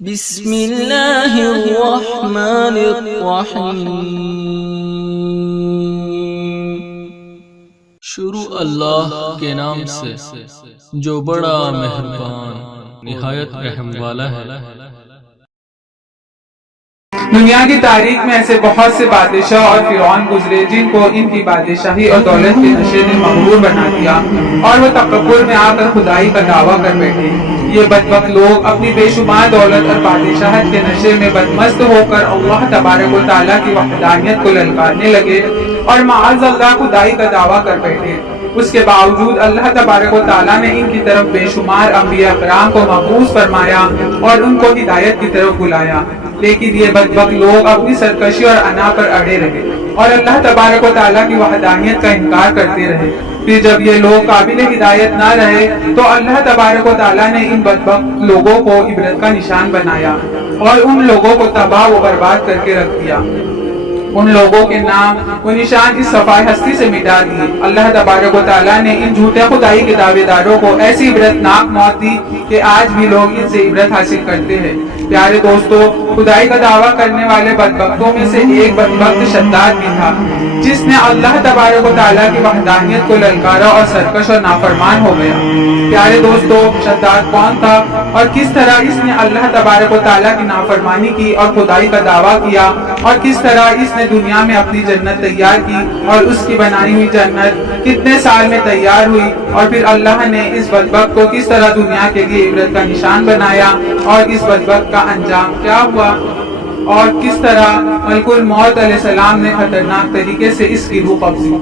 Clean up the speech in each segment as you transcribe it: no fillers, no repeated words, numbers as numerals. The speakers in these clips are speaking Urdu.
بسم اللہ الرحمن الرحیم۔ شروع اللہ کے نام سے جو بڑا مہربان نہایت رحم والا ہے۔ دنیا کی تاریخ میں ایسے بہت سے بادشاہ اور فرعون گزرے جن کو ان کی بادشاہی اور دولت کے نشے نے مغرور بنا دیا اور وہ تکبر میں آ کر خدائی کا دعویٰ کر بیٹھے۔ یہ بدبخت لوگ اپنی بے شمار دولت اور بادشاہت کے نشے میں بدمست ہو کر اللہ تبارک و تعالیٰ کی وحدانیت کو للکارنے لگے اور معاذ اللہ خدائی کا دعویٰ کر بیٹھے۔ اس کے باوجود اللہ تبارک و تعالیٰ نے ان کی طرف بے شمار انبیاء اکرام کو مبعوث فرمایا اور ان کو ہدایت کی طرف بلایا، لیکن یہ بدبخت لوگ اپنی سرکشی اور انا پر اڑے رہے اور اللہ تبارک و تعالیٰ کی وحدانیت کا انکار کرتے رہے۔ پھر جب یہ لوگ قابل ہدایت نہ رہے تو اللہ تبارک و تعالیٰ نے ان بدبخت لوگوں کو عبرت کا نشان بنایا اور ان لوگوں کو تباہ و برباد کر کے رکھ دیا۔ ان لوگوں کے نام و نشان اس صفائے ہستی سے مٹا دیے۔ اللہ تبارک و تعالیٰ نے ان جھوٹے خدائی کے دعوے داروں کو ایسی عبرتناک موت دی کہ آج بھی لوگ ان سے عبرت حاصل کرتے ہیں۔ پیارے دوستو، خدائی کا دعویٰ کرنے والے بدبختوں میں سے ایک بدبخت شداد بھی تھا جس نے اللہ تبارک و تعالیٰ کی وحدانیت کو للکارا اور سرکش اور نافرمان ہو گیا۔ پیارے دوستو، شداد کون تھا اور کس طرح اس نے اللہ تبارک و تعالیٰ کی نافرمانی کی اور خدائی کا دعویٰ کیا، اور کس طرح اس نے دنیا میں اپنی جنت تیار کی اور اس کی بنائی ہوئی جنت کتنے سال میں تیار ہوئی، اور پھر اللہ نے اس بدبخت کو کس طرح دنیا کے لیے عبرت کا نشان بنایا اور اس بدبخت کا انجام کیا ہوا، اور کس طرح ملک الموت علیہ السلام نے خطرناک طریقے سے اس کی روح قبضی۔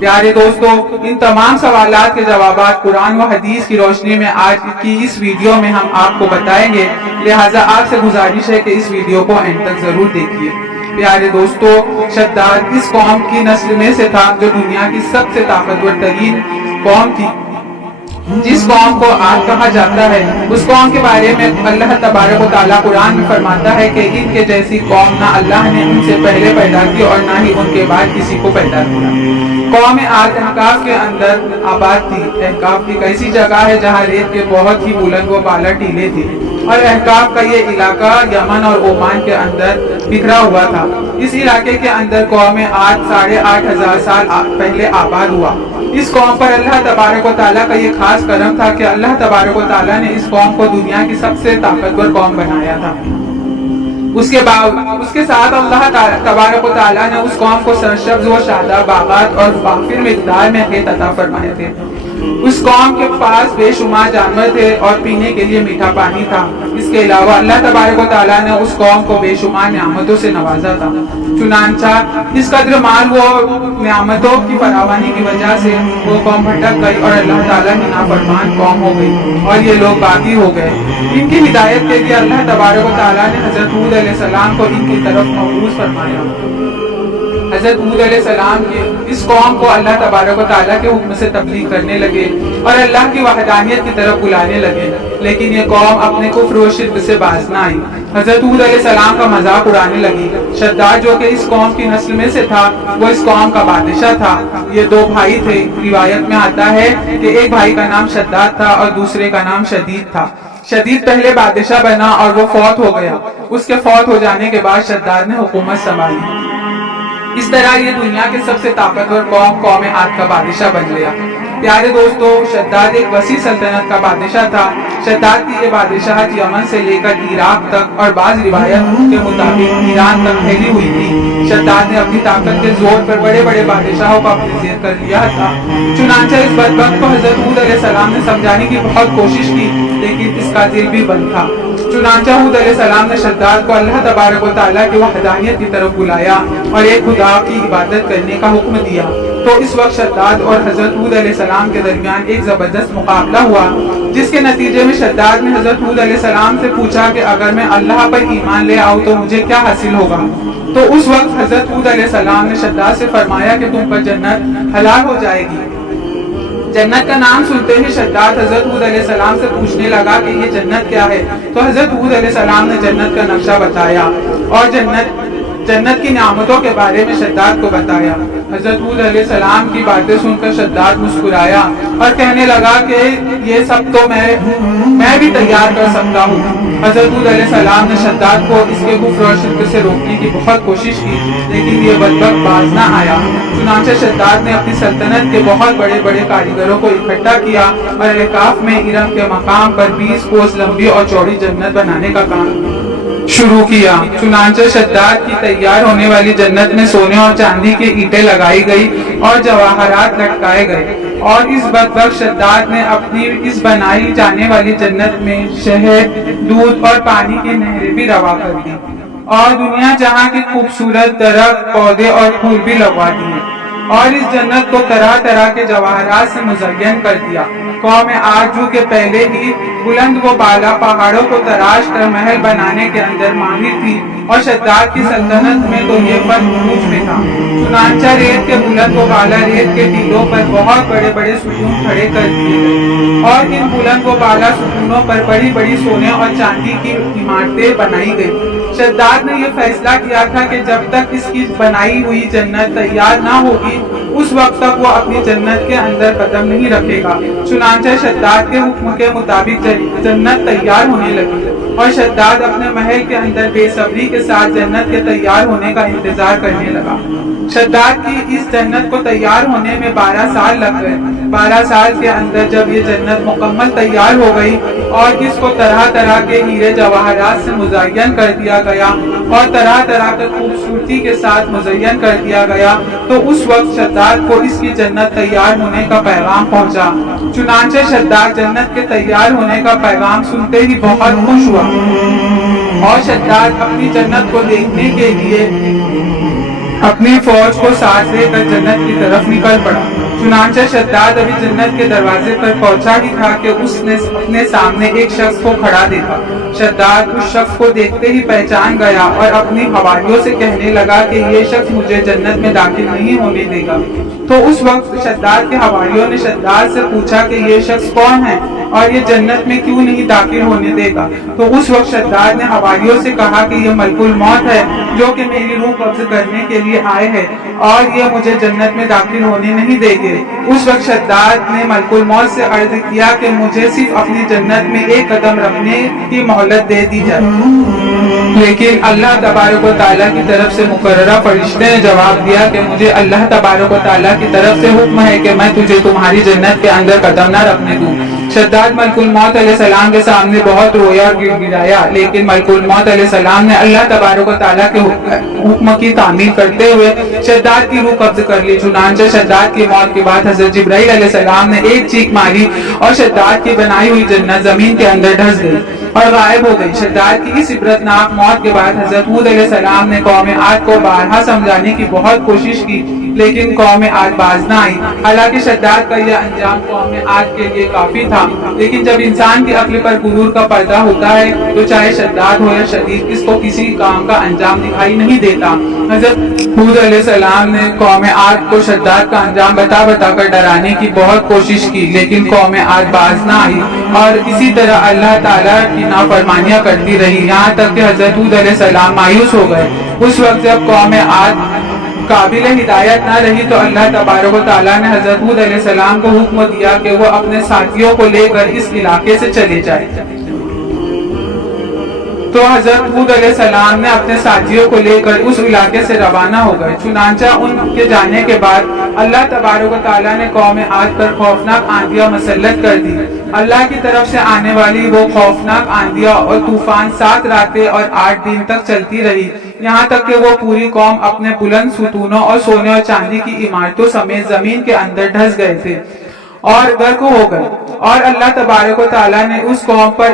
پیارے دوستو، ان تمام سوالات کے جوابات قرآن و حدیث کی روشنی میں آج کی اس ویڈیو میں ہم آپ کو بتائیں گے، لہٰذا آپ سے گزارش ہے کہ اس ویڈیو کو اینڈ تک ضرور دیکھیے۔ پیارے دوستو، شداد اس قوم کی نسل میں سے تھا جو دنیا کی سب سے طاقتور ترین قوم تھی۔ جس قوم کو عاد کہا جاتا ہے، اس قوم کے بارے میں اللہ تبارک و تعالیٰ قرآن میں فرماتا ہے کہ ان کے جیسی قوم نہ اللہ نے ان سے پہلے پیدا کی اور نہ ہی ان کے بعد کسی کو پیدا کیا۔ قوم عاد احقاف کے اندر آباد تھی۔ احقاف ایک ایسی جگہ ہے جہاں ریت کے بہت ہی بلند و بالا ٹیلے تھے، اور احقاف کا یہ علاقہ یمن اور عمان کے اندر بکھرا ہوا تھا۔ اس علاقے کے اندر قوم عاد 8500 سال پہلے آباد ہوا۔ اس قوم پر اللہ تبارک و تعالیٰ کا یہ خاص کرم تھا کہ اللہ تبارک و تعالیٰ نے اس قوم کو دنیا کی سب سے طاقتور قوم بنایا تھا۔ اس کے ساتھ اللہ تبارک و تعالیٰ نے اس قوم کو سرسبز و شاداب باغات اور وافر مقدار میں کھیت عطا فرمائے تھے۔ اس قوم کے پاس بے شمار جانور تھے اور پینے کے لیے میٹھا پانی تھا۔ اس کے علاوہ اللہ تبارک و تعالیٰ نے اس قوم کو بے شمار نعمتوں سے نوازا تھا، چنانچہ اس قدر مال و نعمتوں کی فراوانی کی وجہ سے وہ قوم بھٹک گئی اور اللہ تعالیٰ کی نافرمان قوم ہو گئی اور یہ لوگ باقی ہو گئے۔ ان کی ہدایت کے لیے اللہ تبارک و تعالیٰ نے حضرت ہود علیہ السلام کو ان کی طرف مبعوث فرمایا۔ حضرت ہود علیہ السلام کی اس قوم کو اللہ تبارک و تعالیٰ کے حکم سے تبلیغ کرنے لگے اور اللہ کی وحدانیت کی طرف بلانے لگے، لیکن یہ قوم اپنے کفر و شرک سے باز نہ آئی۔ حضرت ہود علیہ السلام کا مذاق اڑانے لگی۔ شداد جو کہ اس قوم کی نسل میں سے تھا، وہ اس قوم کا بادشاہ تھا۔ یہ دو بھائی تھے۔ روایت میں آتا ہے کہ ایک بھائی کا نام شداد تھا اور دوسرے کا نام شدید تھا۔ شدید پہلے بادشاہ بنا اور وہ فوت ہو گیا۔ اس کے فوت ہو جانے کے بعد شداد نے حکومت سنبھالی۔ اس طرح یہ دنیا کے سب سے طاقتور قوم عاد کا بادشاہ بن گیا۔ پیارے دوستو، شداد ایک وسیع سلطنت کا بادشاہ تھا۔ شداد کی یہ بادشاہت یمن سے لے کر عراق تک اور بعض روایت کے مطابق ایران تک پھیلی ہوئی تھی۔ شداد نے اپنی طاقت کے زور پر بڑے بڑے بادشاہوں کو اپنے زیر کر لیا تھا۔ چنانچہ اس بدبخت کو حضرت ہود علیہ السلام نے سمجھانے کی بہت کوشش کی، لیکن اس کا دل بھی بند تھا۔ چنانچہ ہود علیہ السلام نے شداد کو اللہ تبارک و تعالیٰ کی وحدانیت کی طرف بلایا اور ایک خدا کی عبادت کرنے کا حکم دیا۔ تو اس وقت شداد اور حضرت ہود علیہ السلام کے درمیان ایک زبردست مقابلہ ہوا، جس کے نتیجے میں شداد نے حضرت ہود علیہ السلام سے پوچھا کہ اگر میں اللہ پر ایمان لے آؤں تو مجھے کیا حاصل ہوگا؟ تو اس وقت حضرت ہود علیہ السلام نے شداد سے فرمایا کہ تم پر جنت حلال ہو جائے گی۔ جنت کا نام سنتے ہی شداد حضرت ہود علیہ السلام سے پوچھنے لگا کہ یہ جنت کیا ہے؟ تو حضرت ہود علیہ السلام نے جنت کا نقشہ بتایا اور جنت کی نعمتوں کے بارے میں شداد کو بتایا۔ حضرت ہود علیہ السلام کی باتیں سن کر شداد مسکرایا اور کہنے لگا کہ یہ سب تو میں بھی تیار کر سکتا ہوں۔ حضرت حود علیہ السلام نے شداد کو اس کے کفر اور شرک سے روکنے کی بہت کوشش کی، لیکن یہ بدبخت باز نہ آیا۔ چنانچہ شداد نے اپنی سلطنت کے بہت بڑے بڑے کاریگروں کو اکٹھا کیا اور اعتکاف میں ارم کے مقام پر 20 کوس لمبی اور چوڑی جنت بنانے کا کام شروع کیا۔ چنانچہ شداد کی تیار ہونے والی جنت میں سونے اور چاندی کی اینٹیں لگائی گئی اور جواہرات لٹکائے گئے، اور اس بدبخت شداد نے اپنی اس بنائی جانے والی جنت میں شہد، دودھ اور پانی کی نہریں بھی روا کر دی، اور دنیا جہاں کے خوبصورت درخت، پودے اور پھول بھی لگوا دیے، اور اس جنت کو طرح طرح کے جواہرات سے مزین کر دیا۔ قوم عاد جو کہ پہلے ہی بلند و بالا پہاڑوں کو تراش کر محل بنانے کے اندر ماہر تھی، اور شداد کی سلطنت میں تو یہ فن عروج میں تھا۔ چنانچہ ریت کے بلند و بالا ریت کے ٹیلوں پر بہت بڑے بڑے ستون کھڑے کر دیے گئے، اور ان بلند و بالا ستونوں پر بڑی بڑی سونے اور چاندی کی عمارتیں بنائی گئی۔ شداد نے یہ فیصلہ کیا تھا کہ جب تک اس کی بنائی ہوئی جنت تیار نہ ہوگی، اس وقت تک وہ اپنی جنت کے اندر قدم نہیں رکھے گا۔ چنانچہ شداد کے حکم کے مطابق جنت تیار ہونے لگی، اور شداد اپنے محل کے اندر بے صبری کے ساتھ جنت کے تیار ہونے کا انتظار کرنے لگا۔ شداد کی اس جنت کو تیار ہونے میں 12 سال لگ گئے۔ 12 سال کے اندر جب یہ جنت مکمل تیار ہو گئی اور اس کو طرح طرح کے ہیرے جواہرات سے مزین کر دیا گیا اور طرح طرح کے خوبصورتی کے ساتھ مزین کر دیا گیا، تو اس وقت شداد کو اس کی جنت تیار ہونے کا پیغام پہنچا۔ چنانچہ شداد جنت کے تیار ہونے کا پیغام سنتے ہی بہت خوش ہوا، اور شداد اپنی جنت کو دیکھنے کے لیے اپنی فوج کو ساتھ لے کر جنت کی طرف نکل پڑا۔ چنانچہ شداد ابھی جنت کے دروازے پر پہنچا ہی تھا کہ اس نے اپنے سامنے ایک شخص کو کھڑا دیکھا۔ شداد اس شخص کو دیکھتے ہی پہچان گیا اور اپنی حواریوں سے کہنے لگا کہ یہ شخص مجھے جنت میں داخل نہیں ہونے دے گا۔ تو اس وقت شداد کے حواریوں نے شداد سے پوچھا کہ یہ شخص کون ہے اور یہ جنت میں کیوں نہیں داخل ہونے دے گا؟ تو اس وقت شداد نے حواریوں سے کہا کہ یہ ملک الموت ہے جو کہ میری روح قبض کرنے کے لیے آئے ہیں، اور یہ مجھے جنت میں داخل ہونے نہیں دے گے۔ اس وقت شداد نے ملک الموت سے عرض کیا کہ مجھے صرف اپنی جنت میں ایک قدم رکھنے کی مہلت دے دی جائے، لیکن اللہ تبارک و تعالیٰ کی طرف سے مقررہ فرشتے نے جواب دیا کہ مجھے اللہ تبارک و تعالیٰ کی طرف سے حکم ہے کہ میں تجھے تمہاری جنت کے اندر قدم نہ رکھنے دوں۔ شداد ملک الموت علیہ السلام کے سامنے بہت رویا گڑ گڑایا، لیکن ملک الموت علیہ السلام نے اللہ تبارک و تعالیٰ کے حکم کی تعمیل کرتے ہوئے شداد کی روح قبض کر لی۔ چنانچہ شداد کی موت کے بعد حضرت جبرائیل علیہ السلام نے ایک چیخ ماری اور شداد کی بنائی ہوئی جنت زمین کے اندر دھس گئی اور غائب ہو گئی۔ شداد کی اس عبرتناک موت کے بعد حضرت حود علیہ السلام نے قوم عاد کو بارہا سمجھانے کی بہت کوشش کی، لیکن قوم عاد باز نہ آئی۔ حالانکہ شداد کا یہ انجام قوم عاد کے لیے کافی تھا، لیکن جب انسان کی عقل پر غرور کا پردہ ہوتا ہے تو چاہے شداد ہو یا شدید، اس کو کسی کام کا انجام دکھائی نہیں دیتا۔ حضرت حود علیہ السلام نے قوم عاد کو شداد کا انجام بتا بتا کر ڈرانے کی بہت کوشش کی، لیکن قوم عاد باز نہ آئی اور اسی طرح اللہ تعالیٰ کی نافرمانیاں کرتی رہی، یہاں تک کہ حضرت حود علیہ السلام مایوس ہو گئے۔ اس وقت جب قوم عاد قابل ہدایت نہ رہی تو اللہ تبارک و تعالیٰ نے حضرت حود علیہ السلام کو حکم دیا کہ وہ اپنے ساتھیوں کو لے کر اس علاقے سے چلے جائے۔ تو حضرت حود علیہ السلام نے اپنے ساتھیوں کو لے کر اس علاقے سے روانہ ہو گئے۔ چنانچہ ان کے جانے کے بعد اللہ تبارک و تعالیٰ نے قوم عاد پر خوفناک آندیاں مسلط کر دی۔ اللہ کی طرف سے آنے والی وہ خوفناک آندیاں اور طوفان 7 راتیں اور 8 دن تک چلتی رہی، یہاں تک کہ وہ پوری قوم اپنے بلند ستونوں اور سونے اور چاندی کی عمارتوں سمیت زمین کے اندر دھس گئے تھے اور غرق ہو گئے، اور اللہ تبارک و تعالیٰ نے اس قوم پر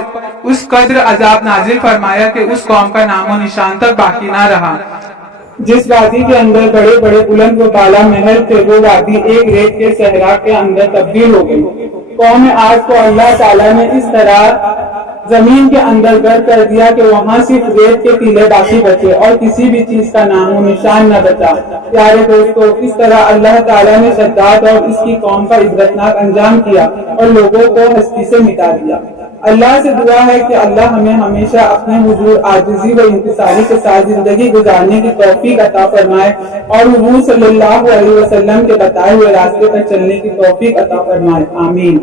اس قدر عذاب نازل فرمایا کہ اس قوم کا نام و نشان تک باقی نہ رہا۔ جس وادی کے اندر بڑے بڑے بلند و بالا محل تھے، وہ وادی ایک ریت کے صحرا کے اندر تبدیل ہو گئی۔ قوم عاد کو اللہ تعالیٰ نے اس طرح زمین کے اندر غرق کر دیا کہ وہاں صرف ریت کے ٹیلے باقی بچے اور کسی بھی چیز کا نام و نشان نہ بچا۔ پیارے دوستو، اس طرح اللہ تعالیٰ نے شداد اور اس کی قوم کا عبرتناک انجام کیا اور لوگوں کو ہستی سے مٹا دیا۔ اللہ سے دعا ہے کہ اللہ ہمیں ہمیشہ اپنے حضور عاجزی و انکساری کے ساتھ زندگی گزارنے کی توفیق عطا فرمائے اور حضور صلی اللہ علیہ وسلم کے بتائے ہوئے راستے پر چلنے کی توفیق عطا فرمائے، آمین۔